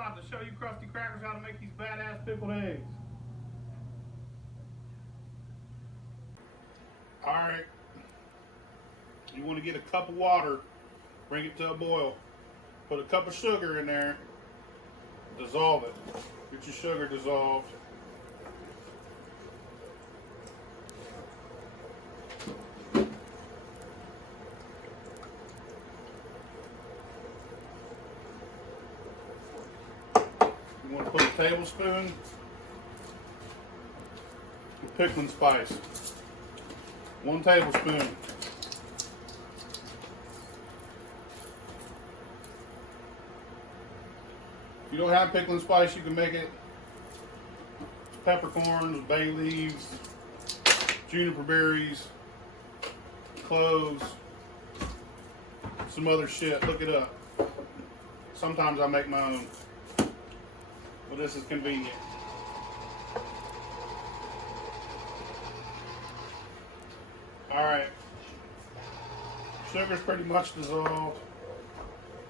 about to show you crusty crackers how to make these badass pickled eggs. Alright, you want to get a cup of water, bring it to a boil, put a cup of sugar in there, dissolve it, get your sugar dissolved. You want to put a tablespoon of pickling spice. 1 tablespoon. If you don't have pickling spice, you can make it peppercorns, bay leaves, juniper berries, cloves, some other shit. Look it up. Sometimes I make my own, but this is convenient. Alright, sugar's pretty much dissolved,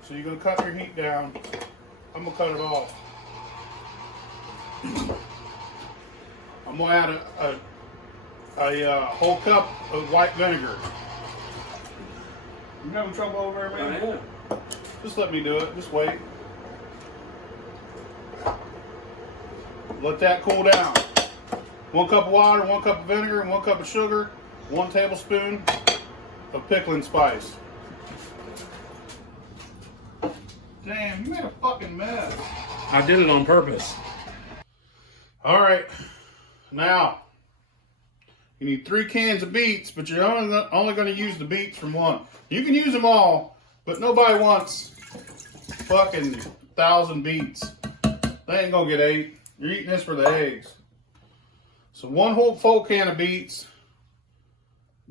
so you're going to cut your heat down. I'm going to cut it off. I'm going to add a whole cup of white vinegar. You having trouble over there, man? Oh, yeah. Just let me do it. Just wait. Let that cool down. 1 cup of water, 1 cup of vinegar, and 1 cup of sugar. 1 tablespoon of pickling spice. Damn, you made a fucking mess. I did it on purpose. Alright, now you need 3 cans of beets, but you're only going to use the beets from 1. You can use them all, but nobody wants fucking 1,000 beets. They ain't going to get 8. You're eating this for the eggs. So 1 whole full can of beets.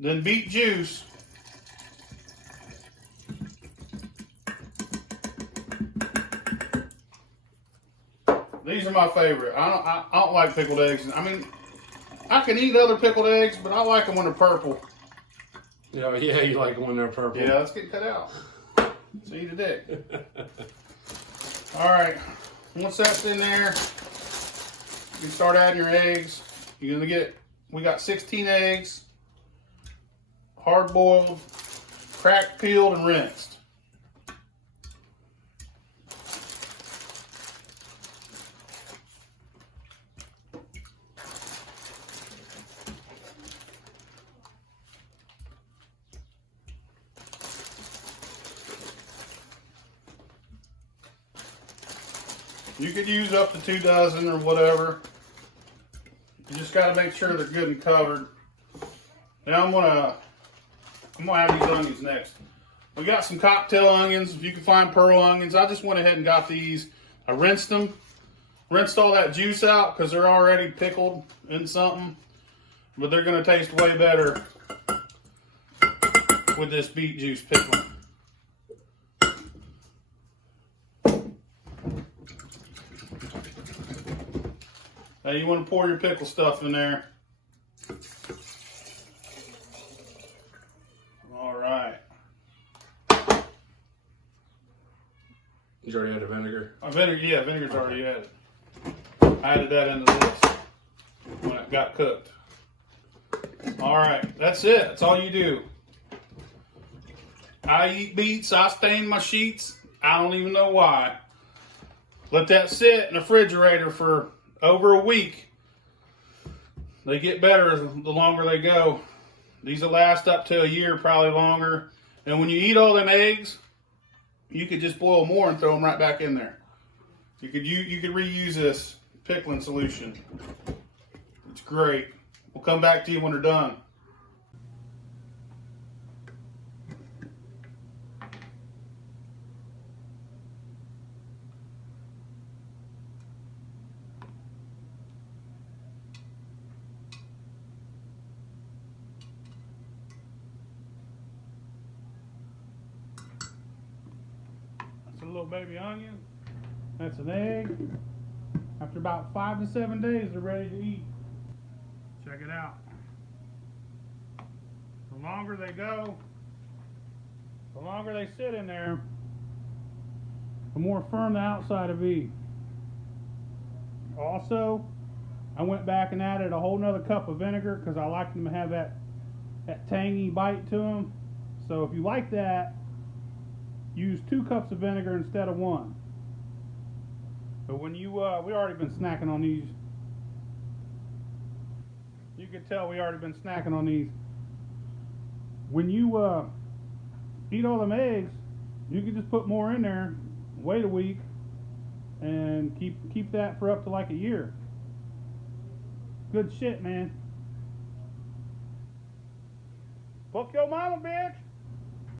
Then beet juice. These are my favorite. I don't like pickled eggs. I mean, I can eat other pickled eggs, but I like them when they're purple. Yeah, you like it when they're purple. Yeah, let's get cut out. So eat a dick. All right. Once that's in there, you start adding your eggs. You're gonna get. We got 16 eggs. Hard boiled, cracked, peeled, and rinsed. You could use up to 2 dozen or whatever. You just got to make sure they're good and covered. Now I'm gonna add these onions next. We got some cocktail onions. If you can find pearl onions, I just went ahead and got these. I rinsed them, rinsed all that juice out because they're already pickled in something. But they're gonna taste way better with this beet juice pickling. Now you want to pour your pickle stuff in there. All right. You already had the vinegar? Yeah, vinegar's already added. I added that into this when it got cooked. All right, that's it. That's all you do. I eat beets. I stain my sheets. I don't even know why. Let that sit in the refrigerator for over a week. They get better the longer they go. These will last up to a year, probably longer. And when you eat all them eggs, you could just boil more and throw them right back in there. You could reuse this pickling solution. It's great. We'll come back to you when they're done. That's a little baby onion. That's an egg. After about 5 to 7 days, they're ready to eat. Check it out. The longer they go, the longer they sit in there, the more firm the outside will be. Also, I went back and added a whole nother cup of vinegar because I like them to have that tangy bite to them. So if you like that, use 2 cups of vinegar instead of 1. But when you, we already been snacking on these. You can tell we already been snacking on these. When you eat all them eggs, you can just put more in there, wait a week, and keep that for up to like a year. Good shit, man. Fuck your mama, bitch.